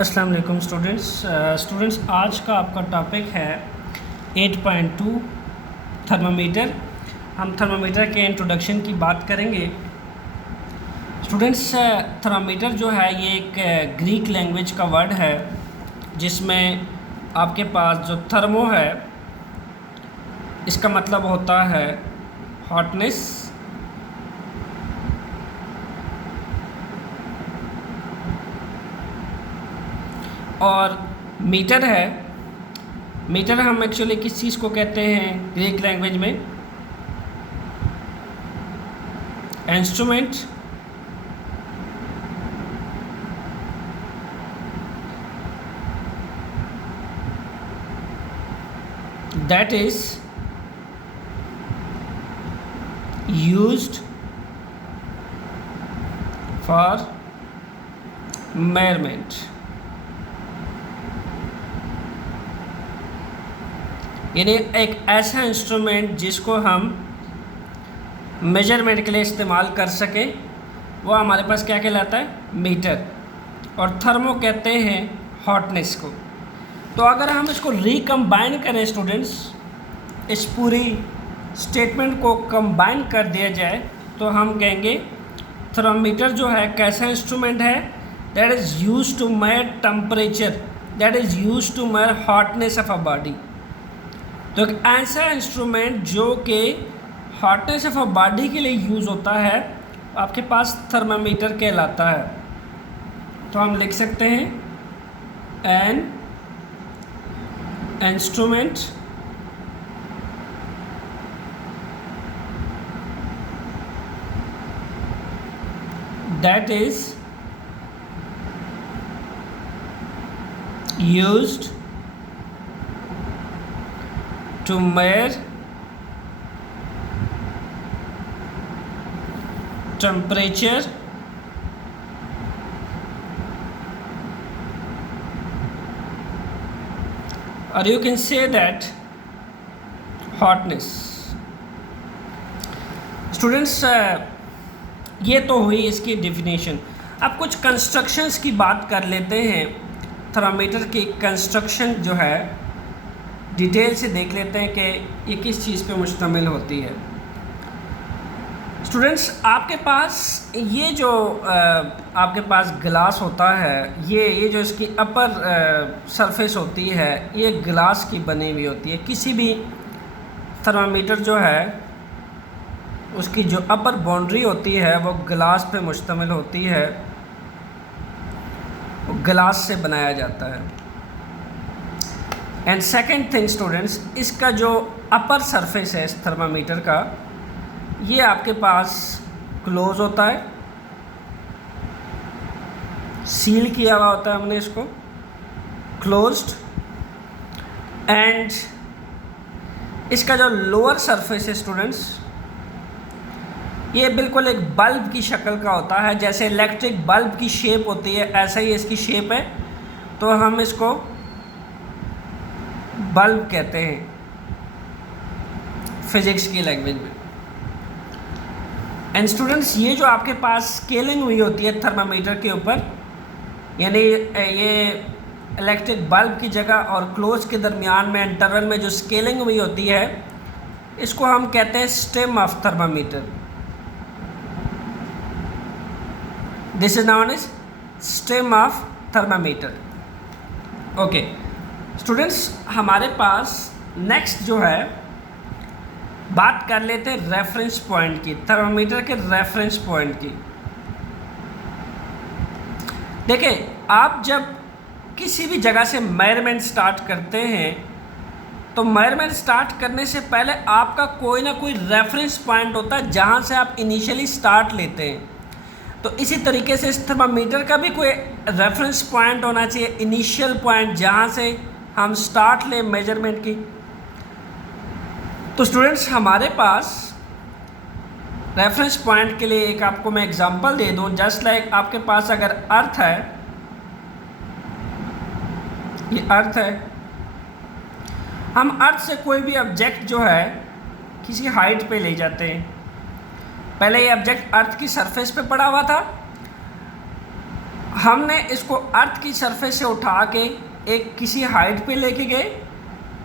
अस्सलाम वालेकुम स्टूडेंट्स आज का आपका टॉपिक है 8.2 थर्मामीटर। हम थर्मामीटर के इंट्रोडक्शन की बात करेंगे। स्टूडेंट्स, थर्मामीटर जो है ये एक ग्रीक लैंग्वेज का वर्ड है जिसमें आपके पास जो थर्मो है इसका मतलब होता है हॉटनेस, और मीटर है। मीटर हम एक्चुअली किस चीज़ को कहते हैं ग्रीक लैंग्वेज में? Instrument. That is used for measurement. यानी एक ऐसा इंस्ट्रूमेंट जिसको हम मेजरमेंट के लिए इस्तेमाल कर सकें, वो हमारे पास क्या कहलाता है? मीटर। और थर्मो कहते हैं हॉटनेस को। तो अगर हम इसको रिकम्बाइन करें स्टूडेंट्स, इस पूरी स्टेटमेंट को कंबाइन कर दिया जाए तो हम कहेंगे थर्मामीटर जो है कैसा इंस्ट्रूमेंट है? That is used to measure temperature, that is used to measure hotness of a body. तो एक ऐसा इंस्ट्रूमेंट जो कि हॉटनेस ऑफ अ बॉडी के लिए यूज़ होता है आपके पास थर्मामीटर कहलाता है। तो हम लिख सकते हैं an instrument that is used to measure temperature or you can say that hotness। Students, ये तो हुई इसकी डेफिनेशन। अब कुछ कंस्ट्रक्शंस की बात कर लेते हैं। थर्मामीटर की कंस्ट्रक्शन जो है डिटेल से देख लेते हैं कि ये किस चीज़ पे मुश्तमिल होती है। स्टूडेंट्स, आपके पास ये जो आपके पास ग्लास होता है, ये जो इसकी अपर सरफेस होती है ये ग्लास की बनी हुई होती है। किसी भी थर्मामीटर जो है उसकी जो अपर बाउंड्री होती है वो ग्लास पे मुश्तमिल होती है, वो ग्लास से बनाया जाता है। एंड सेकेंड थिंग स्टूडेंट्स, इसका जो अपर सरफेस है इस थर्मामीटर का, ये आपके पास क्लोज होता है, सील किया हुआ होता है हमने इसको, क्लोज्ड। एंड इसका जो लोअर सरफेस है स्टूडेंट्स, ये बिल्कुल एक बल्ब की शक्ल का होता है। जैसे इलेक्ट्रिक बल्ब की शेप होती है ऐसा ही इसकी शेप है, तो हम इसको बल्ब कहते हैं फिजिक्स की लैंग्वेज में। एंड स्टूडेंट्स, ये जो आपके पास स्केलिंग हुई होती है थर्मामीटर के ऊपर, यानी ये इलेक्ट्रिक बल्ब की जगह और क्लोज के दरमियान में इंटरवल में जो स्केलिंग हुई होती है, इसको हम कहते हैं stem of thermometer. This is known as stem of thermometer. Okay students, हमारे पास नेक्स्ट जो है बात कर लेते हैं रेफरेंस पॉइंट की, थर्मामीटर के रेफरेंस पॉइंट की। देखिए, आप जब किसी भी जगह से मेजरमेंट स्टार्ट करते हैं तो मेजरमेंट स्टार्ट करने से पहले आपका कोई ना कोई रेफरेंस पॉइंट होता है जहां से आप इनिशियली स्टार्ट लेते हैं। तो इसी तरीके से इस थर्मामीटर का भी कोई रेफरेंस पॉइंट होना चाहिए, इनिशियल पॉइंट जहां से हम स्टार्ट लें मेजरमेंट की। तो स्टूडेंट्स, हमारे पास रेफरेंस पॉइंट के लिए एक आपको मैं एग्जांपल दे दूं। जस्ट लाइक आपके पास अगर अर्थ है, ये अर्थ है, हम अर्थ से कोई भी ऑब्जेक्ट जो है किसी हाइट पे ले जाते हैं। पहले ये ऑब्जेक्ट अर्थ की सरफेस पे पड़ा हुआ था, हमने इसको अर्थ की सरफेस से उठा के एक किसी हाइट पे लेके गए,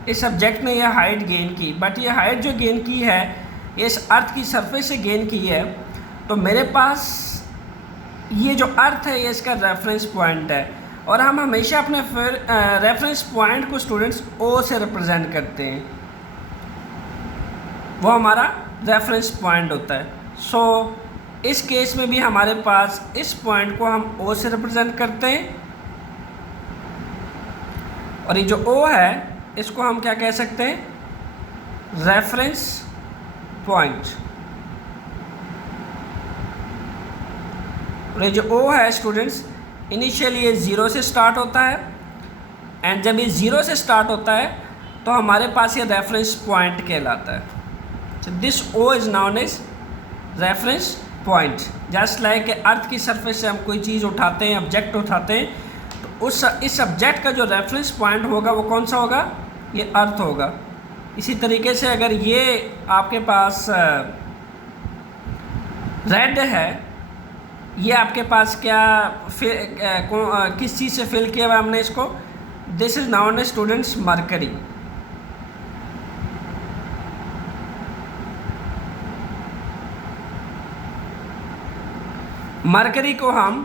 इस सब्जेक्ट ने यह हाइट गेन की, बट ये हाइट जो गेन की है ये इस अर्थ की सरफेस से गेन की है। तो मेरे पास ये जो अर्थ है ये इसका रेफरेंस पॉइंट है, और हम हमेशा अपने रेफरेंस पॉइंट को स्टूडेंट्स ओ से रिप्रेजेंट करते हैं, वो हमारा रेफरेंस पॉइंट होता है। सो इस केस में भी हमारे पास इस पॉइंट को हम ओ से रिप्रेजेंट करते हैं, और ये जो ओ है इसको हम क्या कह सकते हैं, रेफरेंस पॉइंट। और ये जो ओ है स्टूडेंट्स, इनिशियली ये 0 से स्टार्ट होता है, एंड जब ये 0 से स्टार्ट होता है तो हमारे पास ये रेफरेंस पॉइंट कहलाता है। So this oh is known as reference point. Just like earth की सरफेस से हम कोई चीज़ उठाते हैं, ऑब्जेक्ट उठाते हैं, तो इस सब्जेक्ट का जो रेफरेंस पॉइंट होगा वो कौन सा होगा, ये अर्थ होगा। इसी तरीके से अगर ये आपके पास रेड है, ये आपके पास क्या किस चीज़ से फिल किया हुआ हमने इसको, this is known as students mercury. Mercury को हम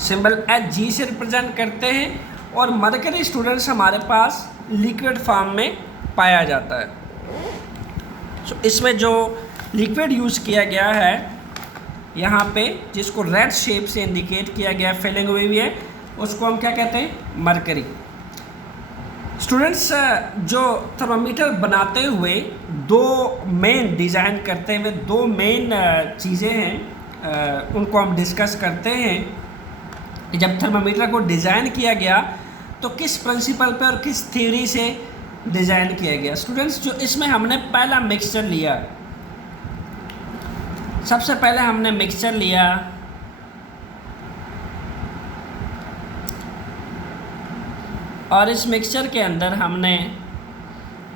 सिंबल Hg से रिप्रेजेंट करते हैं, और मरकरी स्टूडेंट्स हमारे पास लिक्विड फॉर्म में पाया जाता है। सो इसमें जो लिक्विड यूज़ किया गया है यहाँ पे, जिसको रेड शेप से इंडिकेट किया गया, फिलिंग हुई हुई है, उसको हम क्या कहते हैं, मरकरी। स्टूडेंट्स जो थर्मामीटर बनाते हुए दो मेन डिज़ाइन करते हुए दो मेन चीज़ें हैं, उनको हम डिस्कस करते हैं। जब थर्मामीटर को डिज़ाइन किया गया तो किस प्रिंसिपल पे और किस थ्योरी से डिज़ाइन किया गया। स्टूडेंट्स जो इसमें हमने पहला मिक्सचर लिया, सबसे पहले हमने मिक्सचर लिया, और इस मिक्सचर के अंदर हमने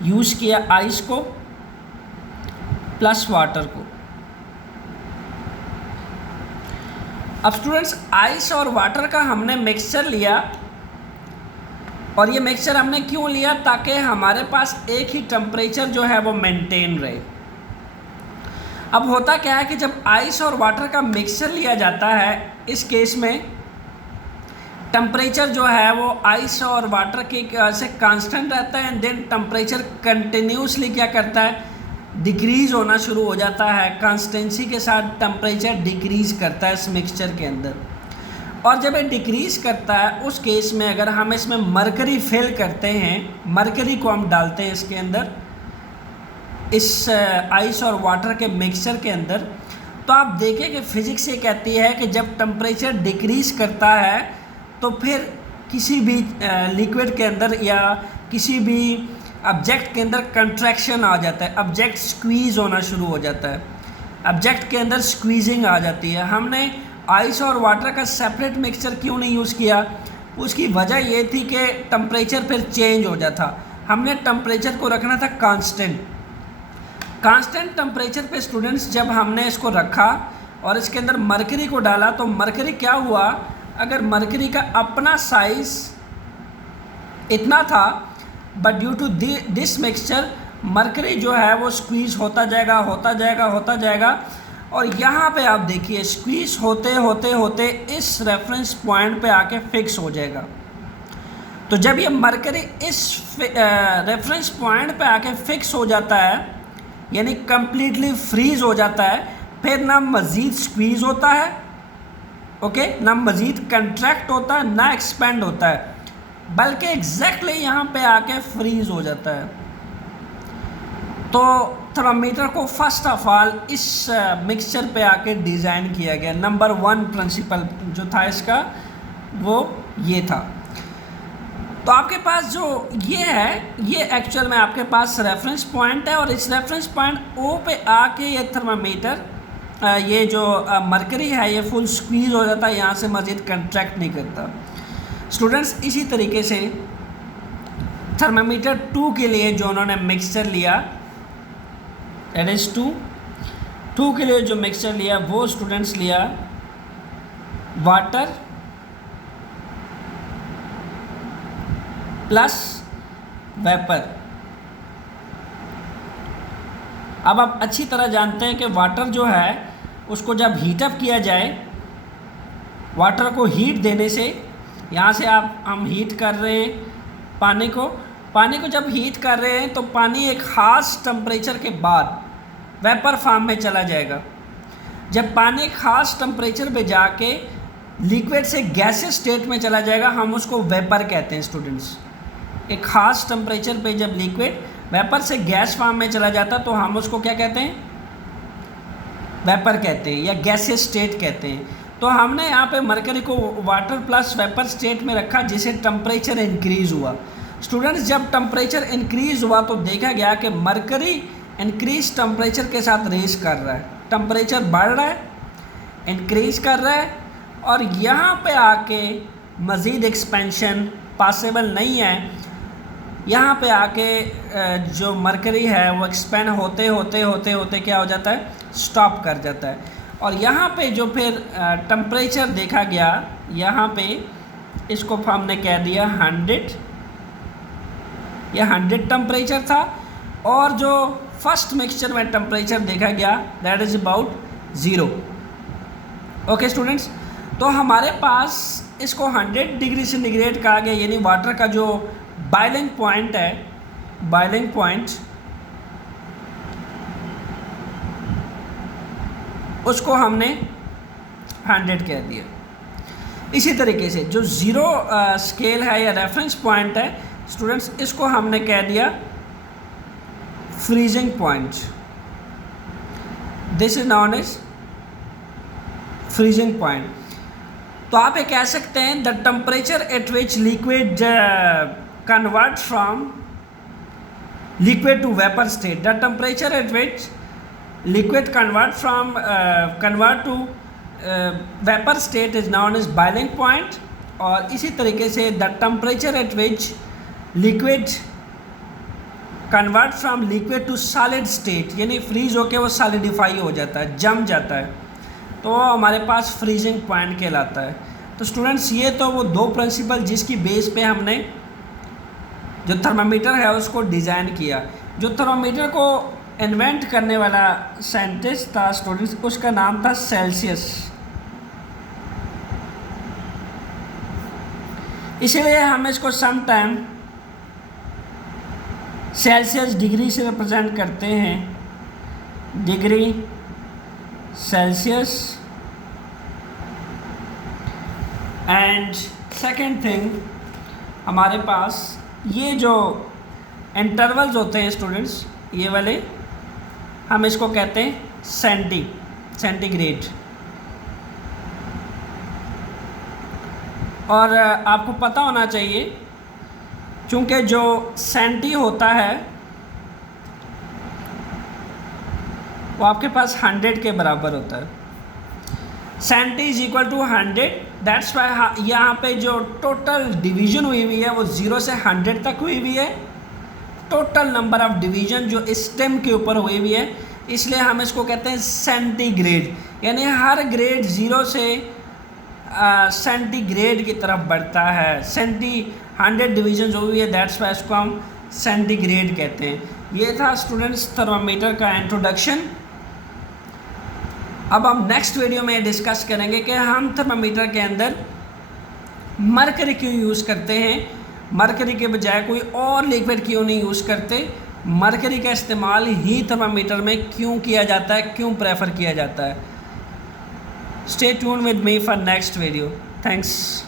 यूज़ किया आइस को प्लस वाटर को। अब स्टूडेंट्स आइस और वाटर का हमने मिक्सचर लिया, और ये मिक्सचर हमने क्यों लिया, ताकि हमारे पास एक ही टेम्परेचर जो है वो मेंटेन रहे। अब होता क्या है कि जब आइस और वाटर का मिक्सचर लिया जाता है, इस केस में टेम्परेचर जो है वो आइस और वाटर के से कांस्टेंट रहता है, एंड देन टेम्परेचर कंटिन्यूसली क्या करता है, डिक्रीज़ होना शुरू हो जाता है। कांस्टेंसी के साथ टेम्परेचर डिक्रीज़ करता है इस मिक्सचर के अंदर, और जब ये डिक्रीज़ करता है उस केस में अगर हम इसमें मरकरी फिल करते हैं, मरकरी को हम डालते हैं इसके अंदर, इस आइस और वाटर के मिक्सचर के अंदर, तो आप देखें कि फिज़िक्स ये कहती है कि जब टेम्परेचर डिक्रीज़ करता है तो फिर किसी भी लिक्विड के अंदर या किसी भी ऑब्जेक्ट के अंदर कंट्रैक्शन आ जाता है, ऑब्जेक्ट स्क्वीज़ होना शुरू हो जाता है, ऑब्जेक्ट के अंदर स्क्वीजिंग आ जाती है। हमने आइस और वाटर का सेपरेट मिक्सचर क्यों नहीं यूज़ किया, उसकी वजह ये थी कि टेम्परेचर फिर चेंज हो जाता। हमने टेम्परेचर को रखना था कांस्टेंट। कांस्टेंट टेम्परेचर पे स्टूडेंट्स जब हमने इसको रखा और इसके अंदर मरकरी को डाला, तो मरकरी क्या हुआ, अगर मरकरी का अपना साइज़ इतना था, but due to this mixture mercury जो है वो स्क्वीज़ होता जाएगा, होता जाएगा, होता जाएगा, और यहाँ पे आप देखिए स्क्वीज़ होते होते होते इस रेफरेंस पॉइंट पे आके फिक्स हो जाएगा। तो जब ये मरकरी इस रेफरेंस पॉइंट पे आके फिक्स हो जाता है, यानी कम्प्लीटली फ्रीज़ हो जाता है, फिर ना मज़ीद स्क्वीज़ होता है, ओके, ना मज़ीद कंट्रैक्ट होता है, ना एक्सपेंड होता है, बल्कि एग्जैक्टली यहाँ पे आके फ्रीज़ हो जाता है। तो थर्मामीटर को फर्स्ट ऑफ ऑल इस मिक्सचर पे आके डिज़ाइन किया गया। नंबर 1 प्रिंसिपल जो था इसका वो ये था। तो आपके पास जो ये है, ये एक्चुअल में आपके पास रेफरेंस पॉइंट है, और इस रेफरेंस पॉइंट ओ पे आके ये थर्मामीटर ये जो मरकरी है ये फुल स्क्वीज़ हो जाता है, यहाँ से मज़ीद कंट्रैक्ट नहीं करता। स्टूडेंट्स इसी तरीके से थर्मामीटर 2 के लिए जो उन्होंने मिक्सचर लिया, दैट इज़ 2 के लिए जो मिक्सचर लिया वो स्टूडेंट्स लिया वाटर प्लस वेपर। अब आप अच्छी तरह जानते हैं कि वाटर जो है उसको जब हीटअप किया जाए, वाटर को हीट देने से, यहाँ से हम हीट कर रहे हैं पानी को जब हीट कर रहे हैं तो पानी एक ख़ास टेम्परेचर के बाद वेपर फॉर्म में चला जाएगा। जब पानी एक ख़ास टेम्परेचर पे जाके लिक्विड से गैसेस स्टेट में चला जाएगा, हम उसको वेपर कहते हैं स्टूडेंट्स। एक ख़ास टेम्परेचर पे जब लिक्विड वेपर से गैस फॉर्म में चला जाता तो हम उसको क्या कहते हैं? वेपर कहते हैं या गैसेस स्टेट कहते हैं। तो हमने यहाँ पे मरकरी को वाटर प्लस वेपर स्टेट में रखा जिसे टेम्परेचर इंक्रीज़ हुआ। स्टूडेंट्स, जब टेम्परेचर इंक्रीज़ हुआ तो देखा गया कि मरकरी इंक्रीज टेम्परेचर के साथ रेस कर रहा है, टेम्परेचर बढ़ रहा है, इंक्रीज कर रहा है, और यहाँ पे आके मज़ीद एक्सपेंशन पॉसिबल नहीं है। यहाँ पे आके जो मरकरी है वो एक्सपेंड होते होते होते होते क्या हो जाता है? स्टॉप कर जाता है। और यहाँ पे जो फिर टेम्परेचर देखा गया, यहाँ पे इसको हमने कह दिया 100, यह 100 टेम्परेचर था, और जो फर्स्ट मिक्सचर में टेम्परेचर देखा गया that is about 0। Okay students, तो हमारे पास इसको 100 डिग्री सेंटीग्रेड कहा गया, यानी वाटर का जो बॉइलिंग पॉइंट है, बॉइलिंग पॉइंट उसको हमने 100 कह दिया। इसी तरीके से जो 0 स्केल है या रेफरेंस पॉइंट है स्टूडेंट्स, इसको हमने कह दिया freezing point. This is known as freezing point. तो आप ये कह सकते हैं the temperature at which liquid convert from liquid to vapour state, the temperature at which liquid convert to vapor state is known as boiling point। और इसी तरीके से the temperature at which liquid convert from liquid to solid state, यानी freeze होके वो solidify हो जाता है, जम जाता है, तो हमारे पास फ्रीजिंग पॉइंट कहलाता है। तो स्टूडेंट्स, ये तो वो दो प्रिंसिपल जिसकी बेस पे हमने जो थर्मामीटर है उसको डिज़ाइन किया। जो थर्मामीटर को इन्वेंट करने वाला साइंटिस्ट था स्टूडेंट्स, उसका नाम था सेल्सियस। इसीलिए हम इसको सम टाइम सेल्सियस डिग्री से रिप्रेजेंट करते हैं, degree Celsius. And second thing, हमारे पास ये जो इंटरवल्स होते हैं स्टूडेंट्स, ये वाले हम इसको कहते हैं सेंटीग्रेड। और आपको पता होना चाहिए, चूँकि जो सेंटी होता है वो आपके पास 100 के बराबर होता है। Centi is equal to 100, that's why यहाँ पे जो टोटल डिवीज़न हुई हुई है वो 0 से 100 तक हुई हुई है। टोटल नंबर ऑफ डिवीज़न जो स्टेम के ऊपर हुई हुई है, इसलिए हम इसको कहते हैं सेंटीग्रेड, यानी हर ग्रेड 0 से सेंटीग्रेड की तरफ बढ़ता है। 100 डिवीजन जो हुई है, दैट्स वाई इसको हम सेंटीग्रेड कहते हैं। ये था स्टूडेंट्स थर्मामीटर का इंट्रोडक्शन। अब हम नेक्स्ट वीडियो में डिस्कस करेंगे कि हम थर्मामीटर के अंदर मरकरी क्यों यूज़ करते हैं, मरकरी के बजाय कोई और लिक्विड क्यों नहीं यूज़ करते, मरकरी का इस्तेमाल ही थर्मामीटर में क्यों किया जाता है, क्यों प्रेफर किया जाता है। Stay tuned with me for next video. Thanks.